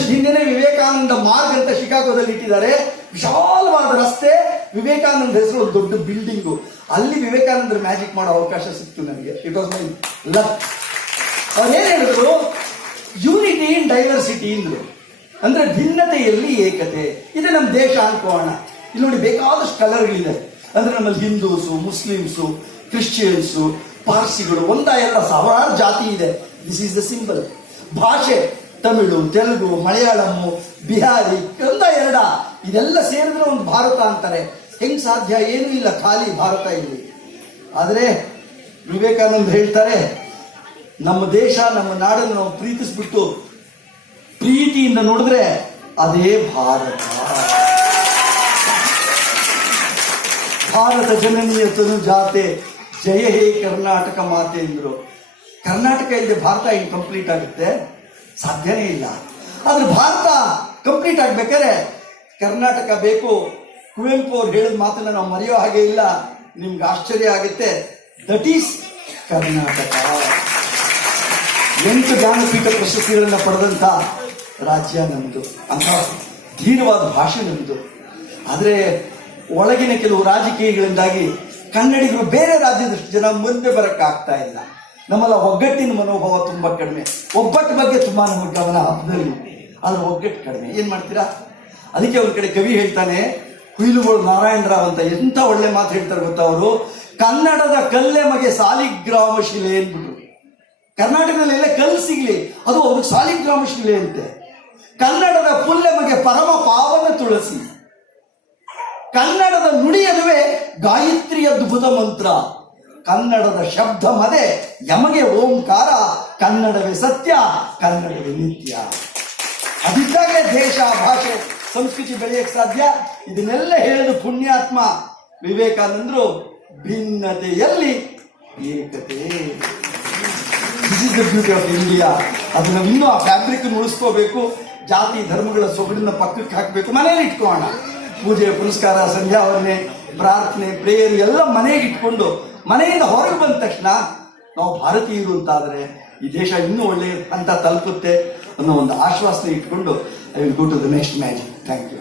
ವರ್ಷದ ವಿವೇಕಾನಂದ ಮಾರ್ಗ ಅಂತ ಶಿಕಾಗೋದಲ್ಲಿ ಇಟ್ಟಿದ್ದಾರೆ. ವಿಶಾಲವಾದ ರಸ್ತೆ, ವಿವೇಕಾನಂದ ಹೆಸರು ಒಂದು ದೊಡ್ಡ ಬಿಲ್ಡಿಂಗು ಅಲ್ಲಿ ವಿವೇಕಾನಂದರ ಮ್ಯಾಜಿಕ್ ಮಾಡೋ ಅವಕಾಶ ಸಿಕ್ತು ನನಗೆ. ಇಟ್ ವಾಸ್ ಮೈ ಲಕ್ ಅವ್ರೇನ್ ಹೇಳಿದ್ರು? ಯೂನಿಟಿ ಇನ್ ಡೈವರ್ಸಿಟಿ ಅಂದ್ರು. ಅಂದ್ರೆ ಭಿನ್ನತೆಯಲ್ಲಿ ಏಕತೆ. ಇದು ನಮ್ಮ ದೇಶ ಅನ್ಕೋಣ ಇಲ್ಲಿ ನೋಡಿ ಬೇಕಾದಷ್ಟು ಕಲರ್ಗಳಿದೆ. ಅಂದ್ರೆ ನಮ್ಮಲ್ಲಿ ಹಿಂದೂಸು, ಮುಸ್ಲಿಮ್ಸು, ಕ್ರಿಶ್ಚಿಯನ್ಸು, ಪಾರ್ಸಿಗಳು, ಒಂದ ಎಲ್ಲ ಸಾವಿರಾರು ಜಾತಿ ಇದೆ. ದಿಸ್ ಈಸ್ ದ ಸಿಂಬಲ್ ಭಾಷೆ. ತಮಿಳು, ತೆಲುಗು ಮಲಯಾಳಮ್ಮು ಬಿಹಾರಿ ಒಂದ ಎರಡ. ಇದೆಲ್ಲ ಸೇರಿದ್ರೆ ಒಂದು ಭಾರತ ಅಂತಾರೆ. ಹೆಂಗ್ ಸಾಧ್ಯ ಏನೂ ಇಲ್ಲ, ಖಾಲಿ ಭಾರತ ಇಲ್ಲಿ. ಆದರೆ ವಿವೇಕಾನಂದ ಹೇಳ್ತಾರೆ, ನಮ್ಮ ದೇಶ, ನಮ್ಮ ನಾಡನ್ನು ನಾವು ಪ್ರೀತಿಸ್ಬಿಟ್ಟು ಪ್ರೀತಿಯಿಂದ ನೋಡಿದ್ರೆ ಅದೇ ಭಾರತ. ಭಾರತ ಜನನೀಯ ಜಾತೆ, ಜಯ ಹೇ ಕರ್ನಾಟಕ ಮಾತೆ ಎಂದರು. ಕರ್ನಾಟಕ ಇಲ್ಲದೆ ಭಾರತ ಇನ್ ಕಂಪ್ಲೀಟ್ ಆಗುತ್ತೆ. ಸಾಧ್ಯನೇ ಇಲ್ಲ. ಆದ್ರೆ ಭಾರತ ಕಂಪ್ಲೀಟ್ ಆಗ್ಬೇಕಾದ್ರೆ ಕರ್ನಾಟಕ ಬೇಕು. ಕುವೆಂಪು ಅವ್ರು ಹೇಳಿದ ಮಾತನ್ನ ನಾವು ಮರೆಯೋ ಹಾಗೆ ಇಲ್ಲ. ನಿಮ್ಗೆ ಆಶ್ಚರ್ಯ ಆಗುತ್ತೆ. That is Karnataka. ಎಂಟು ಜ್ಞಾನಪೀಠ ಪ್ರಶಸ್ತಿಗಳನ್ನ ಪಡೆದಂತ ರಾಜ್ಯ ನಮ್ದು. ಅಂತ ಧೀರವಾದ ಭಾಷೆ ನಮ್ದು. ಆದ್ರೆ ಒಳಗಿನ ಕೆಲವು ರಾಜಕೀಯಗಳಿಂದಾಗಿ ಕನ್ನಡಿಗರು ಬೇರೆ ರಾಜ್ಯದಷ್ಟು ಜನ ಮುಂದೆ ಬರೋಕ್ಕಾಗ್ತಾ ಇಲ್ಲ. ನಮ್ಮಲ್ಲ ಒಗ್ಗಟ್ಟಿನ ಮನೋಭಾವ ತುಂಬಾ ಕಡಿಮೆ. ಒಬ್ಬಟ್ಟು ಬಗ್ಗೆ ತುಂಬಾ ನಮ್ಮ ಗಮನ ಹಬ್ಬದಲ್ಲಿ ಆದ್ರೆ ಒಗ್ಗಟ್ಟು ಕಡಿಮೆ. ಏನ್ ಮಾಡ್ತೀರಾ? ಅದಕ್ಕೆ ಅವ್ರ ಕಡೆ ಕವಿ ಹೇಳ್ತಾನೆ ಹುಯಿಲುಗಳು ನಾರಾಯಣರಾವ್ ಅಂತ ಎಂತ ಒಳ್ಳೆ ಮಾತು ಹೇಳ್ತಾರೆ ಗೊತ್ತಾ ಅವರು? ಕನ್ನಡದ ಕಲ್ಲೆ ಮಗೆ ಸಾಲಿಗ್ರಾಮ ಶಿಲೆ ಅಂದ್ಬಿಟ್ರು. ಕರ್ನಾಟಕದಲ್ಲಿ ಎಲ್ಲ ಕಲ್ಲು ಸಿಗ್ಲಿ, ಅದು ಅವ್ರಿಗೆ ಸಾಲಿಗ್ರಾಮ ಶಿಲೆ ಅಂತೆ. ಕನ್ನಡದ ಪುಲ್ಲೆಮಗೆ ಪರಮ ಪಾವನ ತುಳಸಿ. ಕನ್ನಡದ ನುಡಿಯದುವೆ ಗಾಯತ್ರಿ ಅದ್ಭುತ ಮಂತ್ರ. ಕನ್ನಡದ ಶಬ್ದ ಮದೆ ಯಮಗೆ ಓಂಕಾರ, ಕನ್ನಡವೇ ಸತ್ಯ, ಕನ್ನಡವೇ ನಿತ್ಯ. ಅದಿದ್ದಾಗೆ ದೇಶ, ಭಾಷೆ, ಸಂಸ್ಕೃತಿ ಬೆಳೆಯಕ್ಕೆ ಸಾಧ್ಯ? ಇದನ್ನೆಲ್ಲ ಹೇಳಿದ ಪುಣ್ಯಾತ್ಮ ವಿವೇಕಾನಂದರು ಭಿನ್ನತೆಯಲ್ಲಿ ಏಕತೆ. This is beauty of India ಅದು ನಾವು ಇನ್ನೂ ಆ ಫ್ಯಾಬ್ರಿಕ್ ಉಳಿಸ್ಕೋಬೇಕು. ಜಾತಿ, ಧರ್ಮಗಳ ಸೊಗಡಿನ ಪಕ್ಕಕ್ಕೆ ಹಾಕಬೇಕು. ಮನೇಲಿ ಇಟ್ಕೋಣ ಪೂಜೆ, ಪುನಸ್ಕಾರ, ಸಂಧ್ಯಾವರಣೆ, ಪ್ರಾರ್ಥನೆ ಪ್ರೇಯರ್ ಎಲ್ಲ ಮನೆಗೆ ಇಟ್ಕೊಂಡು ಮನೆಯಿಂದ ಹೊರಗೆ ಬಂದ ತಕ್ಷಣ ನಾವು ಭಾರತೀಯರು ಅಂತಾದರೆ ಈ ದೇಶ ಇನ್ನೂ ಒಳ್ಳೆಯ ಅಂತ ತಲುಪುತ್ತೆ ಅನ್ನೋ ಒಂದು ಆಶ್ವಾಸನೆ ಇಟ್ಕೊಂಡು I will go to the next magic thank you